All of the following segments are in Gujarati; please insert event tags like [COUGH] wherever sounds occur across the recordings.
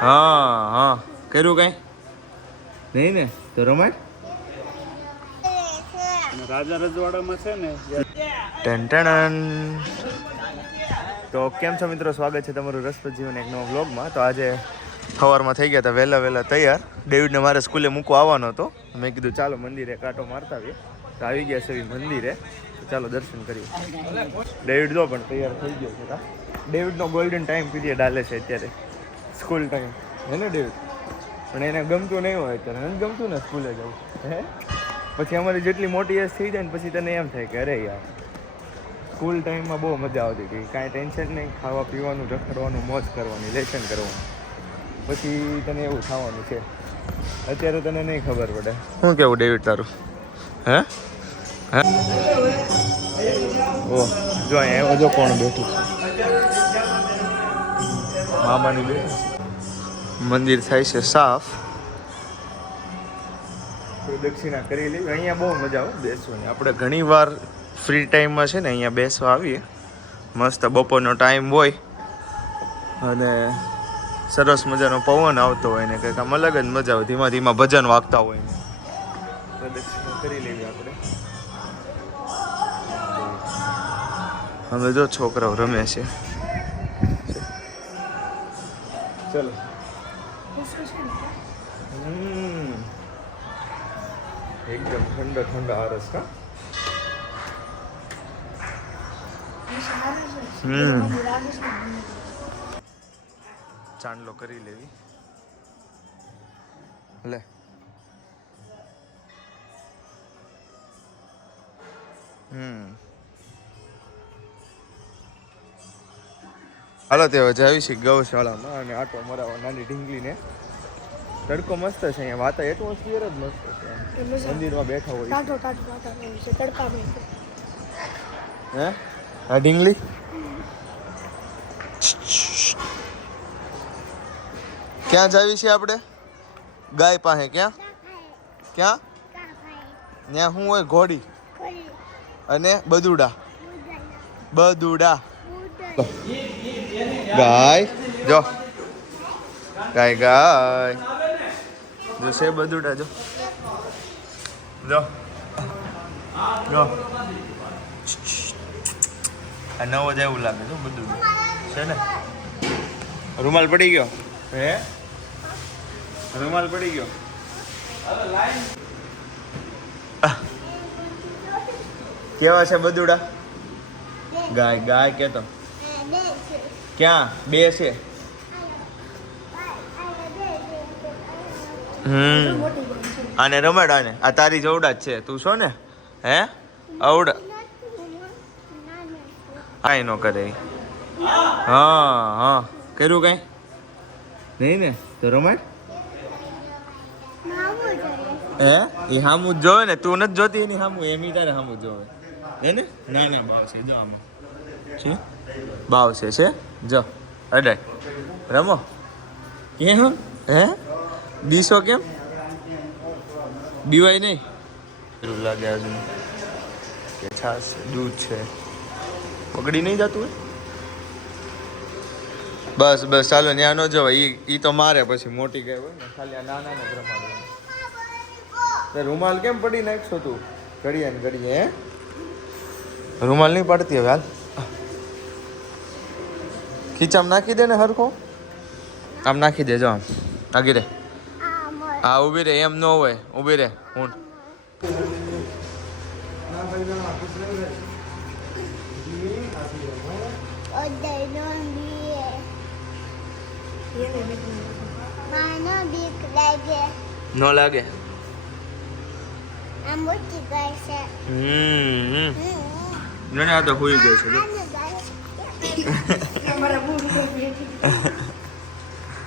હા હા. કર્યું કઈ? નહીં ને? તો રમાડ. રાજા રજવાડામાં છે ને ટન ટન તો કેમ છો મિત્રો? સ્વાગત છે તમારું રસપ્રદ જીવન એક નવા વ્લોગમાં. તો આજે સવારમાં થઈ ગયા હતા વહેલા વહેલા તૈયાર. ડેવિડને મારે સ્કૂલે મૂકવા આવવાનો હતો. મેં કીધું ચાલો મંદિરે કાંટો મારતા આવીએ. તો આવી ગયા છે એ મંદિરે. ચાલો દર્શન કરીએ. ડેવિડ જો પણ તૈયાર થઈ ગયો છે ડેવિડનો ગોલ્ડન ટાઈમ પીરિયડ હાલે છે અત્યારે. સ્કૂલ ટાઈમ હે ને ડેવિડ? પણ એને ગમતું નહીં હોય તને ગમતું ને સ્કૂલે જવું. હે? પછી અમારી જેટલી મોટી એજ થઈ જાય ને પછી તને એમ થાય કે અરે યાર સ્કૂલ ટાઈમમાં બહુ મજા આવતી હતી. કાંઈ ટેન્શન નહીં. ખાવા પીવાનું રખડવાનું મોજ કરવાની લેસન કરવાનું. પછી તને એવું થવાનું છે. અત્યારે તને નહીં ખબર પડે. શું કેવું ડેવિડ તારું? હે? હે? ઓ જો અહીંયા જો કોણ બેઠું છે. મામાની બેન. મંદિર થાય છે સાફ. દક્ષિણા કરી લઈએ. અહીંયા બહુ મજા આવે બેસવાની. આપણે ઘણી વાર ફ્રી ટાઈમમાં છે ને અહીંયા બેસવા આવીએ. મસ્ત બપોરનો ટાઈમ હોય. અને સરસ મજાનો પવન આવતો હોય ને કંઈક આમ અલગ જ મજા આવે. ધીમા ધીમા ભજન વાગતા હોય ને. પ્રદક્ષિણા કરી લેવી આપણે. હવે જો છોકરાઓ રમે છે. ચલો એકદમ ઠંડા ઠંડા આરસ કા ચાંદલો કરી લેવી લે હમ હાલો તે હવે આવી છે ગૌશાળામાં અને આટો મરાવા નાની ઢીંગલીને. તડકો મસ્ત છે અહીંયા વાત એટમોસ્ફિયર જ મસ્ત છે મંદિરમાં બેઠા હોય. ટાટો ટાટો ટાટો છે તડકા મેં હે? આ ઢીંગલી? ક્યાં જાવી છે આપણે? ગાય પાસે ક્યાં? ક્યાં? ત્યાં શું હોય? ઘોડી. અને બદુડા. બદુડા. ગાય. જો. ગાય ગાય. જો છે બદુડા જો. જો. જો. આ નવો જ એવું લાગે છે બધું. છે ને? રૂમાલ પડી ગયો. હે? રૂમાલ પડી ગયો. કેવા છે બદુડા ગાય ગાય કેતો. ક્યાં? બે છે. હમ. આને રમાડ આને. આ તારી જોવડા જ છે. તું છો ને? હે? અવડા. કાંઈ ન કરે હા હા. કર્યું કઈ? નહીં ને? તો રમાડ. હે? એ હામું જ જોવે ને? તું નથી જોતી એની હામું? એમ તારે હામું જોવે. હે ને? ના ના બાવ છે, જો આમાં. છે. બાવ છે છે? જો અડાય રમો. કેમ હે? બીસો કેમ? બીવાય નહીં. એવું લાગે હજુ કે છાશ દૂધ છે. પકડી નહીં જતું હોય? બસ બસ ચાલો ત્યાં ન જવાય. ઈ ઈ તો મારે પછી મોટી ગઈ હોય ને ખાલી આ નાના ને રમાડવાનું તે રૂમાલ કેમ પડી નાખશો તું? ઘડીએ ને ઘડીએ હે? રૂમાલ નહીં પડતી હવે હાલ. ખીચામ નાખી દે ને હરખો? આમ નાખી દેજો આમ. આગી રે. હા ઊભી રે એમ ન હોય. ઊભી રે હું ન લાગે. હમ આ તો હોઈ ગઈ છે.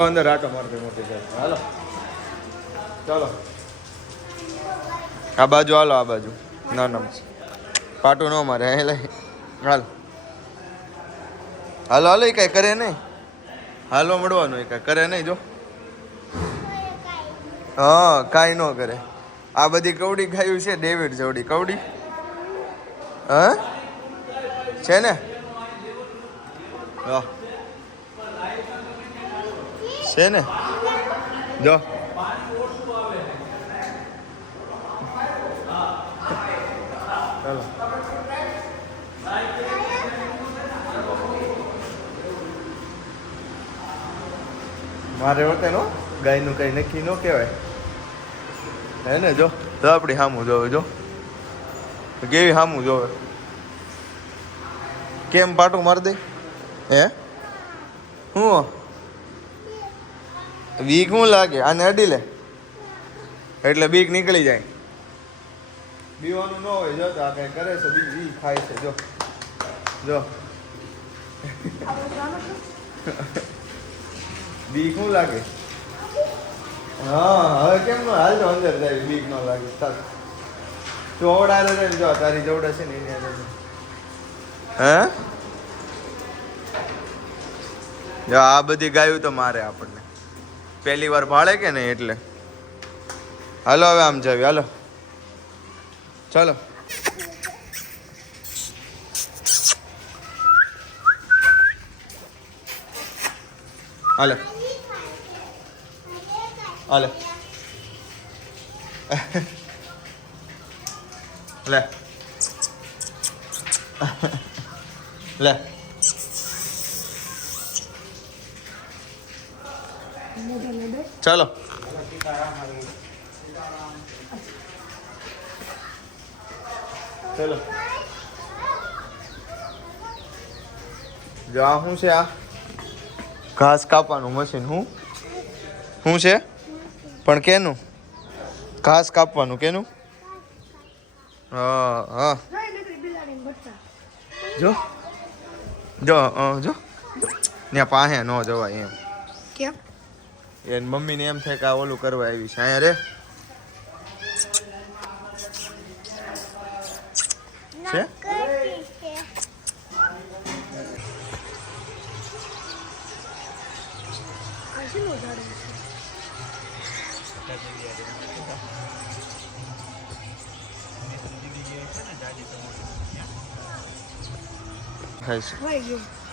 અંદર આટો મારતી મોટી જાય હાલો. ચાલો. આ બાજુ હાલો, આ બાજુ. ના ના. પાટું ન મારે, અહીં લઈ. હાલ. હાલો હાલો, એ કાંઈ કરે નહીં. હાલો, મળવાનું, એ કાંઈ કરે નહીં, જો. હા, કાંઈ ન કરે. આ બધી કવડી ખાયું છે, ડેવિડ જેવડી કવડી. હા? છે ને? છે ને? જો. ચાલો. મારે વખતે નો ગાયનું કઈ નક્કી ન કહેવાય. હે ને, જો. તો આપણી સામું જોવે જો. કેવી સામું જોવે કેમ પાટું મારી દે? હે? શું બીક હું લાગે? આને અડી લે. એટલે બીક નીકળી જાય. બીવાનું ન હોય જો તો આ કઈ કરે છે બી બી ખાય છે જો. જો. બીક શું લાગે? હા હવે કેમ ન હાલ તો અંદર જાય બીક ન લાગે ચાલ ચોવડા રે ને જો તારી જોવડા છે ને એની અંદર. હે? જો આ બધી ગાયું તો મારે આપણને. પહેલી વાર ભાળે કે નહીં એટલે? હાલો હવે આમ જાવી, હાલો. ચાલો. હાલે. હાલે. [LAUGHS] લે. [LAUGHS] લે. ચાલો. ચલો. જો શું છે આ? ઘાસ કાપવાનું મશીન, હું? શું છે? પણ કેનું? ઘાસ કાપવાનું, કેનું? હા હા. જો. જો જો. ત્યાં પાસે ન જવાય એમ. કેમ? એની મમ્મીને એમ થાય કે આ ઓલું કરવા આવી છે. અહીંયા રે. છે? ખાય છે.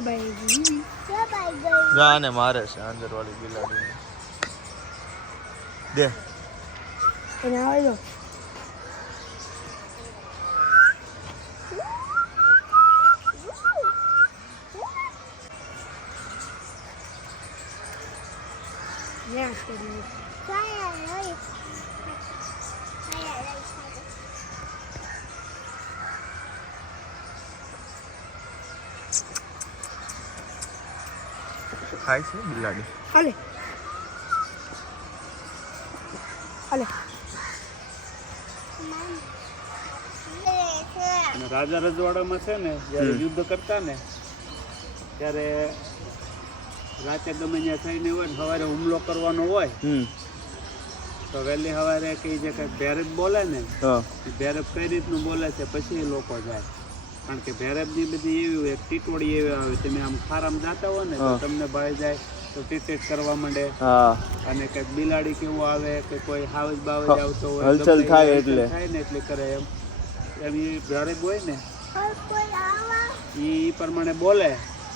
ભાઈ ગયો જો ભાઈ ગઈ જા આને મારે છે અંદર વાળી બિલાડી દે. એને આવે જો. ન્યાસ કરી ખાય છે બિલાડી હાલે. હાલે. રાજા રજવાડામાં છે ને જ્યારે યુદ્ધ કરતા ને ત્યારે રાતે ગમે ત્યાં થઈને હોય ને સવારે હુમલો કરવાનો હોય તો વહેલી સવારે કઈ જે કઈ ભેરજ બોલે ને ભેરબ કઈ રીતનું બોલે છે પછી એ લોકો જાય. કારણ કે ભેરબની બધી એવી હોય ટીટોળી એવી આવે તમે આમ ખારામ જાતા હોય ને તો તમને ભાઈ જાય તો ટીટેટ કરવા માંડે. અને કંઈક બિલાડી કેવું આવે કે કોઈ હાવજ બાવજ આવતો હોય હલચલ થાય એટલે. થાય ને એટલે કરે એમ. એમ એ ભેરબ હોય ને એ પ્રમાણે બોલે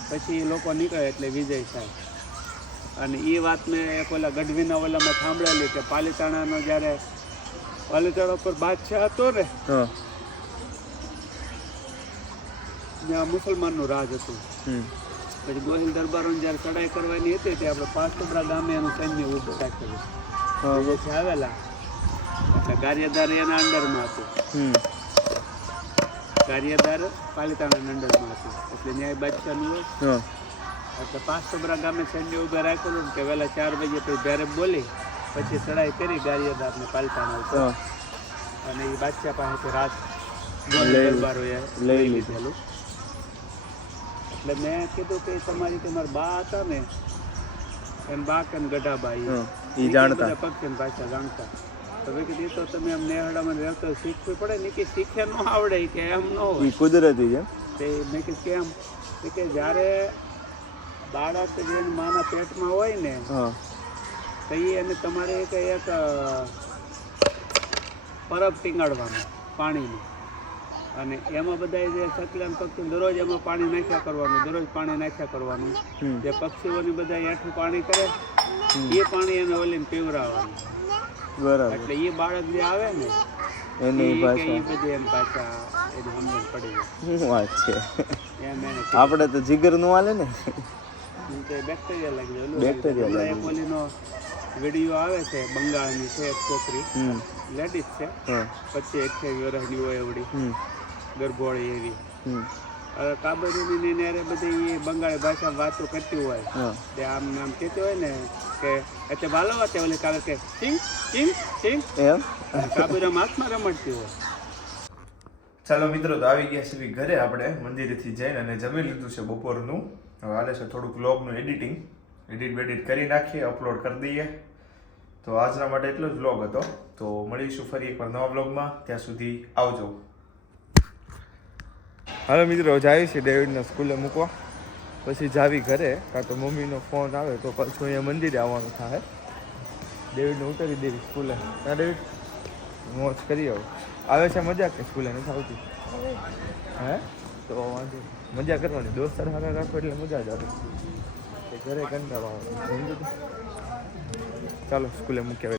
પછી એ લોકો નીકળે એટલે વિજય થાય. અને એ વાત મેં એક ઓલા ગઢવીના ઓલામાં સાંભળેલી કે પાલીતાણાનો જ્યારે પાલીતાણા ઉપર બાદશાહ હતો ને ત્યાં મુસલમાનનું રાજ હતું. પછી ગોહિલ દરબારોને જ્યારે ચડાઈ કરવાની હતી તે આપણે પાસ્ટોબરા ગામે એનું સૈન્ય ઊભું રાખેલું પછી આવેલા. એટલે કાર્યદાર એના અંડરમાં હતું. કાર્યદાર પાલિતાણાના અંડરમાં હતું. એટલે ન્યાય બાદશાહનું હોય એટલે પાસ્ટોબરા ગામે સૈન્ય ઊભા રાખેલું કે વહેલા ચાર વાગે પછી બેરે બોલી પછી ચડાઈ કરી ગારિયાદારને પાલિતાણા ઉપર. અને એ બાદશાહ પાસેથી રાત દરબારોએ લઈ લીધેલું. એટલે મેં કીધું કે તમારી તમારા બા હતા ને એમ બા કે ગઢાબાઈ એ જાણતા. પક્ષી ભાષા જાણતા. તો મેં કીધું તો તમે એમ નેહડામાં રહેતો શીખવું પડે ને કે શીખે ન આવડે કે એમ ન હોય. કુદરતી છે. તે મેં કીધું કેમ? કે જ્યારે બાળક જેને માના પેટમાં હોય ને તો એ એને તમારે એક પરબ ટીંગાડવાનું પાણીનું. અને એમાં બધા જે સકલાન પક્ષી દરરોજ એમાં પાણી નાખ્યા કરવાનું દરરોજ પાણી નાખ્યા કરવાનું. જે પક્ષીઓની બધા હેઠું પાણી કરે એ પાણી એને ઓલીને પીવરાવવાનું બરાબર. એટલે એ બાળક જે આવે ને એની ભાષા ઈ બધી એમ પાછા એની સમજણ પડી જાય. શું વાત છે? આપણે તો જીગરનું હાલે ને? બેક્ટેરિયા લાગી જાય બેક્ટેરિયા લાગી એક વીડિયો આવે છે બંગાળની છે એક છોકરી. લેડીઝ છે. પછી અઠ્યાવીસ વર્ષની હોય એવડી. હમ એવી. હમ. હવે કાબરીની ને બધી એ બંગાળી ભાષા વાતો કરતી હોય. તે આમ નામ કહેતી હોય ને કે એટલે વાલો વાતે ઓલી કાલે કે સિંગ સિંગ સિંગ એમ? કાબુરામ હાથમાં રમડતી હોય. ચાલો મિત્રો તો આવી ગયા છીએ ઘરે આપણે મંદિરેથી જઈને અને જમી લીધું છે બપોરનું. હવે હાલે છે થોડુંક વ્લોગનું એડિટિંગ એડિટ બેડિટ કરી નાખીએ અપલોડ કરી દઈએ. તો આજના માટે એટલો જ વ્લોગ હતો. તો મળીશું ફરી એકવાર નવા વ્લોગમાં ત્યાં સુધી આવજો. હાલો મિત્રો જાવી છે ડેવિડને સ્કૂલે મૂકવા. પછી જાવી ઘરે, કાં તો મમ્મીનો ફોન આવે તો પાછું અહીંયા મંદિરે આવવાનું થાય. ડેવિડને ઉતારી દેવી સ્કૂલે. ના ડેવિડ? મોજ કરી આવું. આવે છે મજા કે સ્કૂલે નથી આવતી? હે? તો વાંધો. મજા કરવાની. દોસ્તાર હારે રાખો એટલે મજા જ આવે. ઘરે કંટાળો આવે. ચાલો, સ્કૂલે મૂક્યા